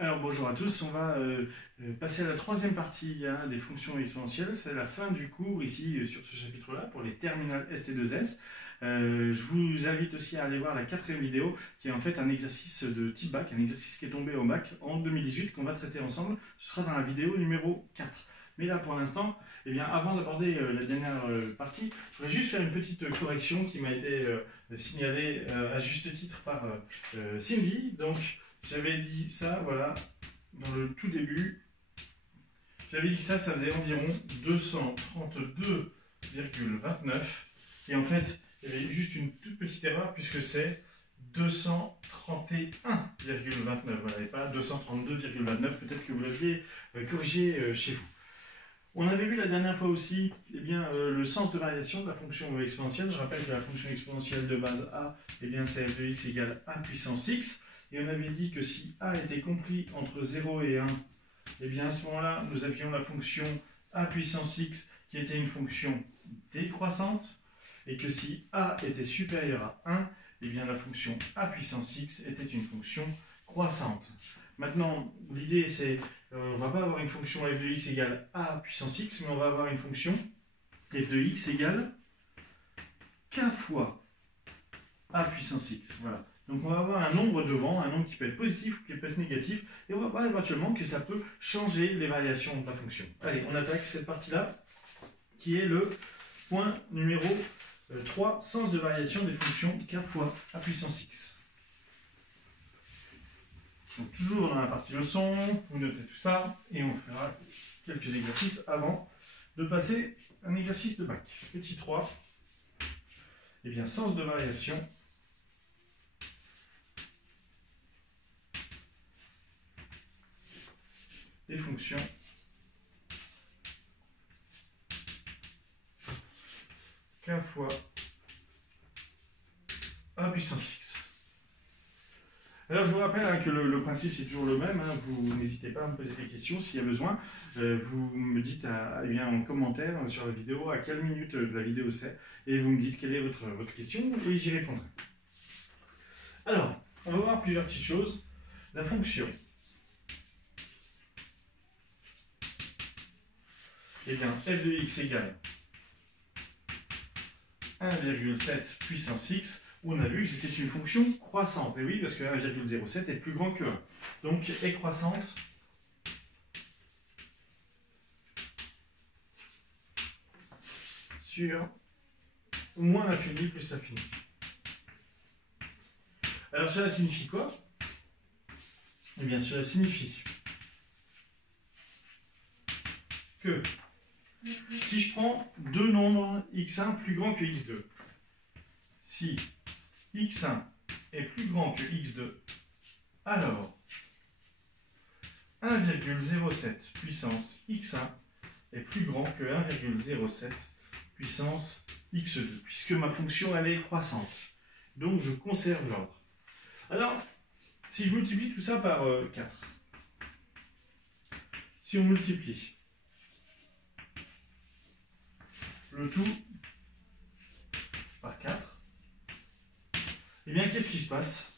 Alors bonjour à tous, on va passer à la troisième partie des fonctions exponentielles. C'est la fin du cours ici sur ce chapitre-là pour les terminales ST2S. Je vous invite aussi à aller voir la quatrième vidéo qui est en fait un exercice de type bac, un exercice qui est tombé au bac en 2018 qu'on va traiter ensemble. Ce sera dans la vidéo numéro 4. Mais là pour l'instant, eh bien, avant d'aborder la dernière partie, je voudrais juste faire une petite correction qui m'a été signalée à juste titre par Cindy. Donc, j'avais dit ça, voilà, dans le tout début. J'avais dit que ça faisait environ 232,29. Et en fait, il y avait juste une toute petite erreur puisque c'est 231,29. Voilà, et pas 232,29. Peut-être que vous l'aviez corrigé chez vous. On avait vu la dernière fois aussi le sens de variation de la fonction exponentielle. Je rappelle que la fonction exponentielle de base a, c'est f de x égale a puissance x. Et on avait dit que si a était compris entre 0 et 1, à ce moment-là, nous avions la fonction a puissance x qui était une fonction décroissante. Et que si a était supérieur à 1, la fonction a puissance x était une fonction croissante. Maintenant, l'idée c'est, on ne va pas avoir une fonction f de x égale a puissance x, mais on va avoir une fonction f de x égale k fois a puissance x. Voilà. Donc on va avoir un nombre devant, un nombre qui peut être positif ou qui peut être négatif, et on va voir éventuellement que ça peut changer les variations de la fonction. Allez, on attaque cette partie-là, qui est le point numéro 3, sens de variation des fonctions k fois a puissance x. Donc toujours dans la partie leçon, vous notez tout ça, et on fera quelques exercices avant de passer un exercice de bac. Petit 3, sens de variation des fonctions k fois a puissance x. Alors je vous rappelle que le principe c'est toujours le même, vous n'hésitez pas à me poser des questions s'il y a besoin. Vous me dites en commentaire sur la vidéo à quelle minute de la vidéo c'est, et vous me dites quelle est votre question et j'y répondrai. Alors, on va voir plusieurs petites choses. La fonction f de x égale 1,7 puissance x, où on a vu que c'était une fonction croissante. Et oui, parce que 1,07 est plus grand que 1. Donc, est croissante sur moins l'infini plus l'infini. Alors, cela signifie quoi? Cela signifie que si je prends deux nombres x1 plus grand que x2, si x1 est plus grand que x2, alors 1,07 puissance x1 est plus grand que 1,07 puissance x2, puisque ma fonction elle est croissante. Donc je conserve l'ordre. Alors, si je multiplie tout ça par 4, si on multiplie le tout par 4, qu'est-ce qui se passe?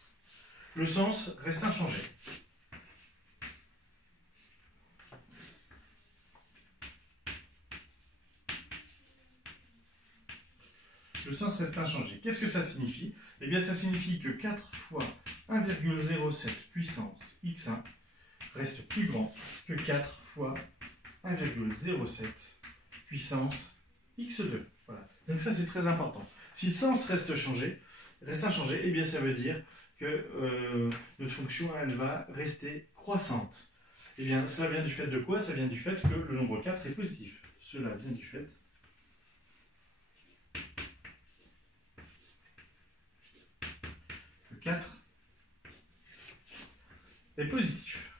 Le sens reste inchangé. Le sens reste inchangé. Qu'est-ce que ça signifie? Ça signifie que 4 fois 1,07 puissance x1 reste plus grand que 4 fois 1,07 puissance x2. Voilà. Donc ça, c'est très important. Si le sens reste inchangé, ça veut dire que notre fonction, elle va rester croissante. Cela vient du fait de quoi? Ça vient du fait que le nombre 4 est positif. Cela vient du fait que 4 est positif.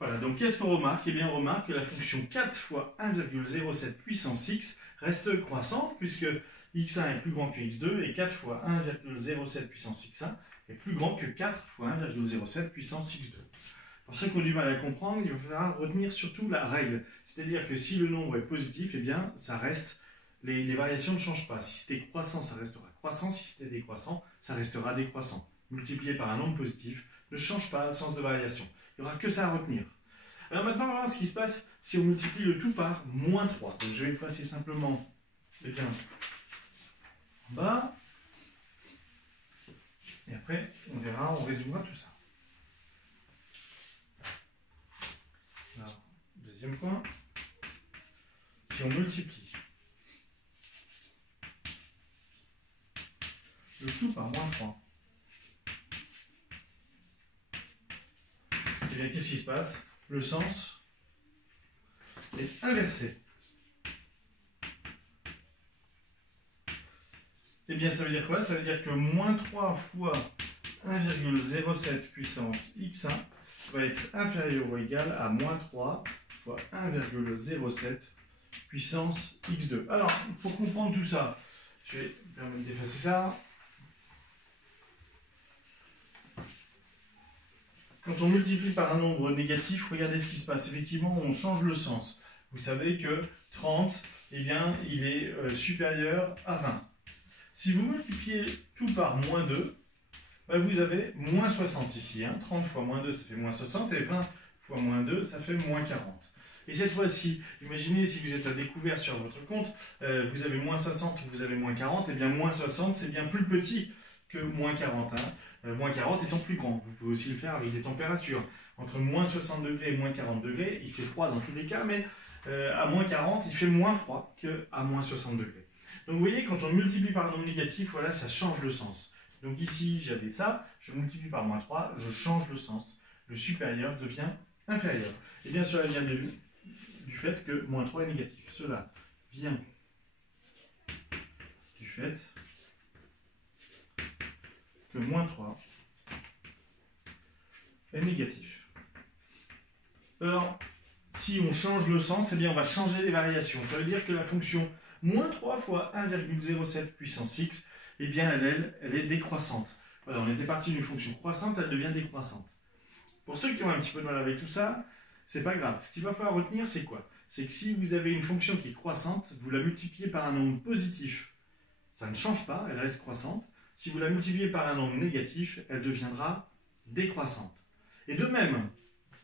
Voilà, donc qu'est-ce qu'on remarque? On remarque que la fonction 4 fois 1,07 puissance x reste croissante, puisque x1 est plus grand que x2, et 4 fois 1,07 puissance x1 est plus grand que 4 fois 1,07 puissance x2. Pour ceux qui ont du mal à comprendre, il va falloir retenir surtout la règle. C'est-à-dire que si le nombre est positif, ça reste, les variations ne changent pas. Si c'était croissant, ça restera croissant. Si c'était décroissant, ça restera décroissant. multiplié par un nombre positif ne change pas le sens de variation. Il n'y aura que ça à retenir. Alors maintenant, on va voir ce qui se passe si on multiplie le tout par moins 3. Donc je vais effacer simplement les bien en bas. Et après, on verra, on résumera tout ça. Alors, deuxième point. Si on multiplie le tout par moins 3, et bien qu'est-ce qui se passe? Le sens est inversé. Et bien ça veut dire quoi? Ça veut dire que moins 3 fois 1,07 puissance x1 va être inférieur ou égal à moins 3 fois 1,07 puissance x2. Alors, pour comprendre tout ça, je vais permettre d'effacer ça. Quand on multiplie par un nombre négatif, regardez ce qui se passe. Effectivement, on change le sens. Vous savez que 30, eh bien, il est supérieur à 20. Si vous multipliez tout par moins 2, ben vous avez moins 60 ici. 30 fois moins 2, ça fait moins 60. Et 20 fois moins 2, ça fait moins 40. Et cette fois-ci, imaginez si vous êtes à découvert sur votre compte, vous avez moins 60 ou vous avez moins 40, et bien moins 60, c'est bien plus petit que moins 40. Moins 40 étant plus grand. Vous pouvez aussi le faire avec des températures. Entre moins 60 degrés et moins 40 degrés, il fait froid dans tous les cas, mais à moins 40, il fait moins froid qu'à moins 60 degrés. Donc vous voyez, quand on multiplie par un nombre négatif, voilà, ça change le sens. Donc ici, j'avais ça, je multiplie par moins 3, je change le sens. Le supérieur devient inférieur. Et bien cela vient du fait que moins 3 est négatif. Cela vient du fait que moins 3 est négatif. Alors, si on change le sens, eh bien on va changer les variations. Ça veut dire que la fonction moins 3 fois 1,07 puissance x, eh bien elle est décroissante. Voilà, on était parti d'une fonction croissante, elle devient décroissante. Pour ceux qui ont un petit peu de mal avec tout ça, c'est pas grave. Ce qu'il va falloir retenir, c'est quoi? C'est que si vous avez une fonction qui est croissante, vous la multipliez par un nombre positif, ça ne change pas, elle reste croissante. Si vous la multipliez par un nombre négatif, elle deviendra décroissante. Et de même,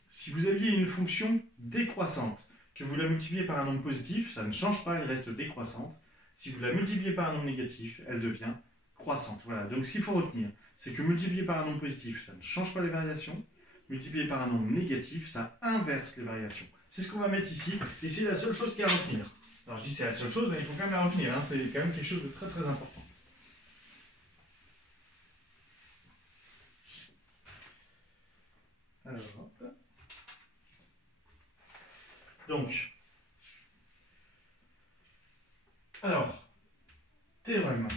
si vous aviez une fonction décroissante, que vous la multipliez par un nombre positif, ça ne change pas, elle reste décroissante. Si vous la multipliez par un nombre négatif, elle devient croissante. Voilà, donc ce qu'il faut retenir, c'est que multiplier par un nombre positif, ça ne change pas les variations. Multiplier par un nombre négatif, ça inverse les variations. C'est ce qu'on va mettre ici, et c'est la seule chose qu'il y a à retenir. Alors je dis c'est la seule chose, mais il faut quand même la retenir, c'est quand même quelque chose de très très important. Alors, hop. Donc, théorème.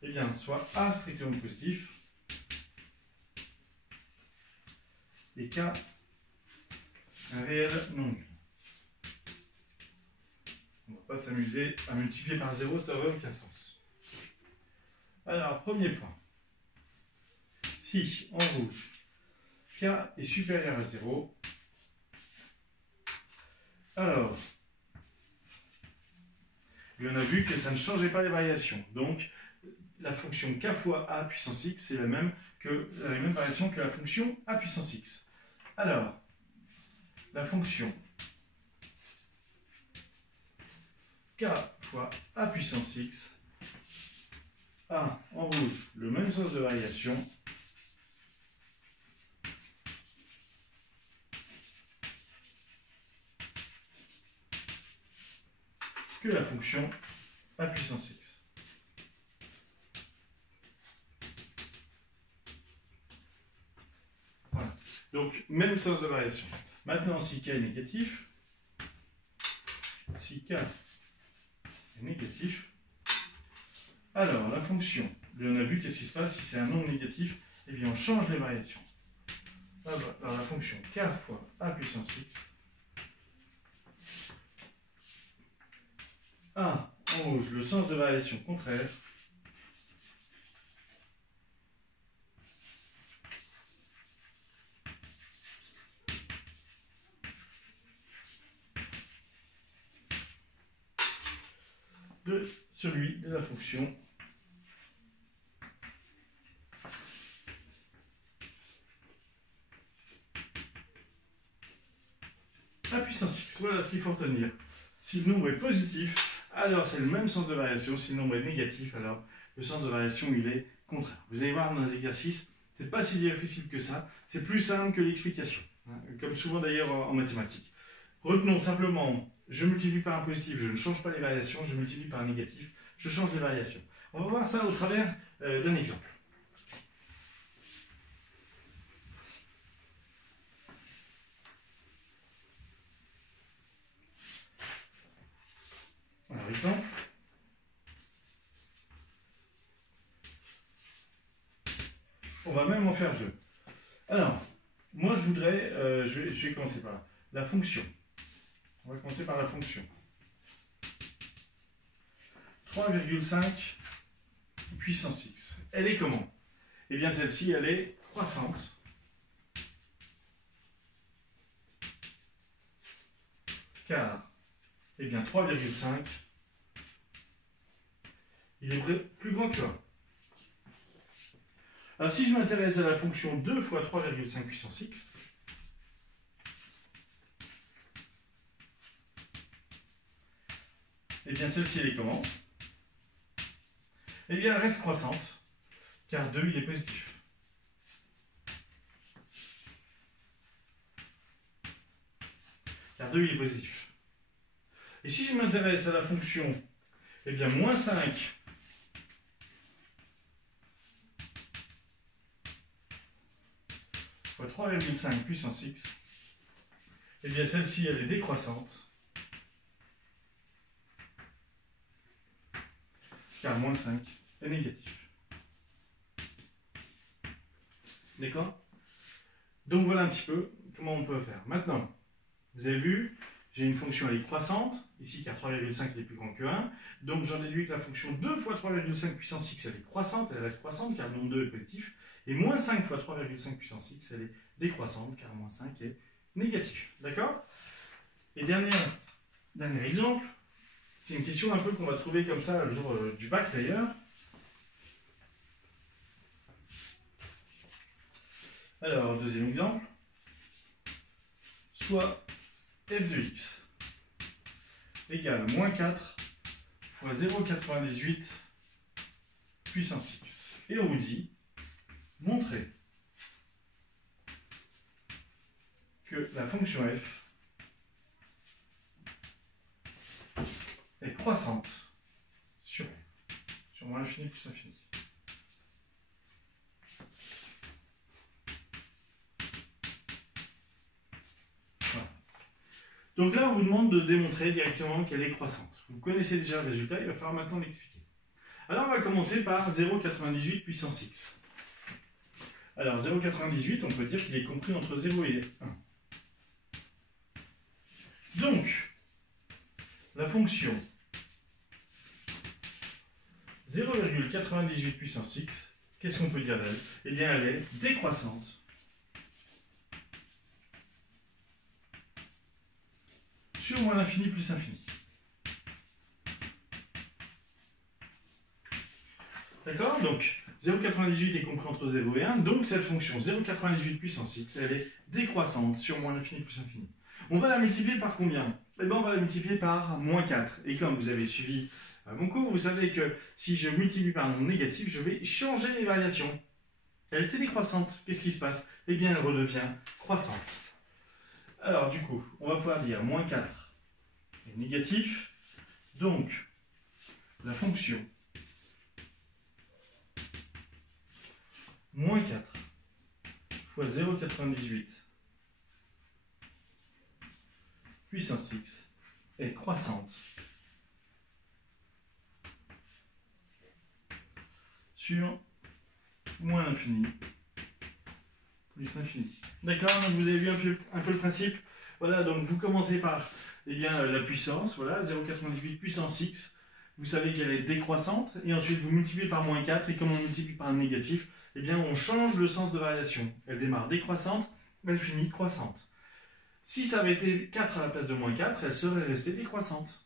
Eh bien, soit A strictement positif et K un réel non nul. On ne va pas s'amuser à multiplier par 0, ça n'aurait aucun sens. Alors, premier point. Si, en rouge, K est supérieur à 0, alors, on a vu que ça ne changeait pas les variations. Donc, la fonction K fois A puissance x, c'est la même variation que la fonction A puissance x. Alors, la fonction K fois A puissance x a en rouge le même sens de variation que la fonction A puissance x. Voilà. Donc, même sens de variation. Maintenant, si K est négatif, alors la fonction, on a vu qu'est-ce qui se passe si c'est un nombre négatif, eh bien on change les variations. Alors la fonction K fois A puissance x a en rouge le sens de variation contraire de celui de la fonction à puissance x. Voilà ce qu'il faut retenir. Si le nombre est positif, alors c'est le même sens de variation. Si le nombre est négatif, alors le sens de variation il est contraire. Vous allez voir dans les exercices, c'est pas si difficile que ça. C'est plus simple que l'explication, comme souvent d'ailleurs en mathématiques. Retenons simplement, je multiplie par un positif, je ne change pas les variations, je multiplie par un négatif, je change les variations. On va voir ça au travers d'un exemple. Alors, exemple. On va même en faire deux. Alors, moi je voudrais, je vais commencer par la fonction. On va commencer par la fonction. 3,5 puissance x. Elle est comment? Eh bien celle-ci, elle est croissante. Car, eh bien 3,5, il est plus grand que 1. Alors si je m'intéresse à la fonction 2 fois 3,5 puissance x, eh bien celle-ci, elle est comment? Eh bien elle reste croissante, car 2 il est positif. Car 2 il est positif. Et si je m'intéresse à la fonction, eh bien moins 5 fois 3,5 puissance x, eh bien celle-ci elle est décroissante, car moins 5 est négatif. D'accord? Donc voilà un petit peu comment on peut faire. Maintenant, vous avez vu, j'ai une fonction elle est croissante, ici car 3,5 est plus grand que 1, donc j'en déduis que la fonction 2 fois 3,5 puissance x elle est croissante, elle reste croissante car le nombre 2 est positif, et moins 5 fois 3,5 puissance x elle est décroissante car moins 5 est négatif. D'accord? Et dernier exemple, c'est une question un peu qu'on va trouver comme ça le jour du bac d'ailleurs. Alors, deuxième exemple, soit f de x égale moins 4 fois 0,98 puissance x. Et on vous dit, montrez que la fonction f est croissante sur moins l'infini plus l'infini. Voilà. Donc là, on vous demande de démontrer directement qu'elle est croissante. Vous connaissez déjà le résultat, il va falloir maintenant l'expliquer. Alors, on va commencer par 0,98 puissance x. Alors, 0,98, on peut dire qu'il est compris entre 0 et 1. Donc, la fonction 0,98 puissance x, qu'est-ce qu'on peut dire d'elle? Eh bien, elle est décroissante sur moins l'infini plus l'infini. D'accord? Donc, 0,98 est compris entre 0 et 1, donc cette fonction 0,98 puissance x, elle est décroissante sur moins l'infini plus l'infini. On va la multiplier par combien? Eh bien, on va la multiplier par moins 4. Et comme vous avez suivi mon cours, vous savez que si je multiplie par un nombre négatif, je vais changer les variations. Elle était décroissante. Qu'est-ce qui se passe? Eh bien, elle redevient croissante. Alors, du coup, on va pouvoir dire moins 4 est négatif. Donc, la fonction moins 4 fois 0,98 puissance x est croissante sur moins l'infini plus l'infini. D'accord? Donc vous avez vu un peu le principe. Voilà, donc vous commencez par la puissance, voilà, 0,98 puissance x. Vous savez qu'elle est décroissante, et ensuite vous multipliez par moins 4, et comme on multiplie par un négatif, eh bien on change le sens de variation. Elle démarre décroissante, elle finit croissante. Si ça avait été 4 à la place de moins 4, elle serait restée décroissante.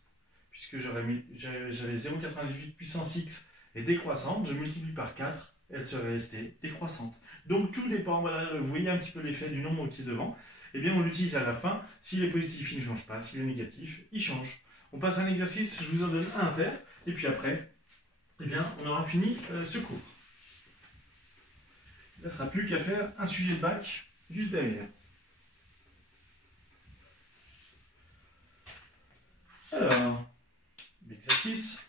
puisque j'avais 0,98 puissance x et décroissante, je multiplie par 4, elle serait restée décroissante. Donc tout dépend, voilà, vous voyez un petit peu l'effet du nombre qui est devant. Eh bien, on l'utilise à la fin. S'il est positif, il ne change pas. S'il est négatif, il change. On passe à un exercice, je vous en donne un à faire. Et puis après, eh bien, on aura fini ce cours. Il ne restera plus qu'à faire un sujet de bac juste derrière. Alors, l'exercice.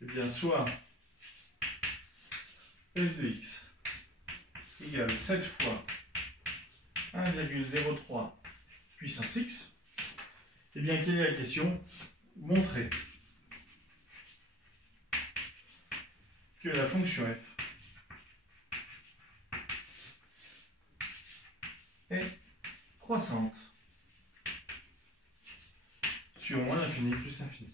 Eh bien, soit f de x égale 7 fois 1,03 puissance x. Eh bien, quelle est la question? Montrer que la fonction f est croissante sur moins l'infini plus l'infini.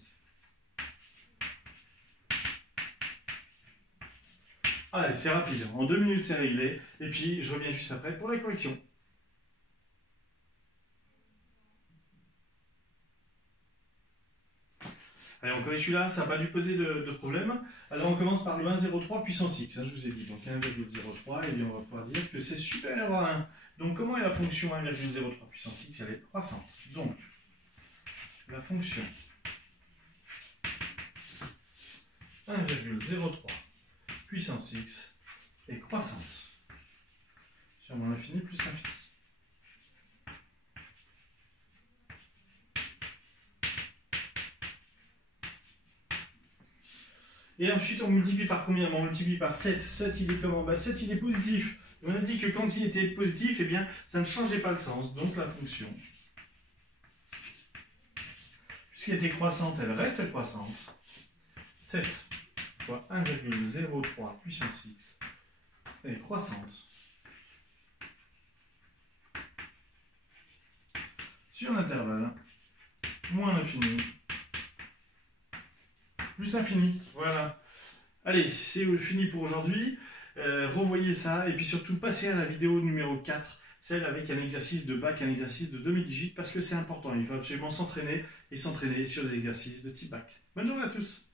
Allez, c'est rapide. En 2 minutes, c'est réglé. Et puis, je reviens juste après pour la correction. Allez, on corrige celui-là, ça n'a pas dû poser de problème. Alors, on commence par le 1,03 puissance x, hein, je vous ai dit. Donc, 1,03, et bien, on va pouvoir dire que c'est supérieur à 1. Donc, comment est la fonction 1,03 puissance x? Elle est croissante. Donc, la fonction 1,03 puissance x est croissante sur moins l'infini plus l'infini. Et ensuite, on multiplie par combien? On multiplie par 7. 7, il est comment? 7, il est positif. Et on a dit que quand il était positif, eh bien, ça ne changeait pas le sens. Donc, la fonction, puisqu'elle était croissante, elle reste croissante. 7 fois 1,03 puissance x est croissante sur l'intervalle moins l'infini plus l'infini. Voilà. Allez, c'est fini pour aujourd'hui. Revoyez ça et puis surtout passez à la vidéo numéro 4, celle avec un exercice de bac, un exercice de 2018 parce que c'est important. Il faut absolument s'entraîner et s'entraîner sur des exercices de type bac. Bonne journée à tous.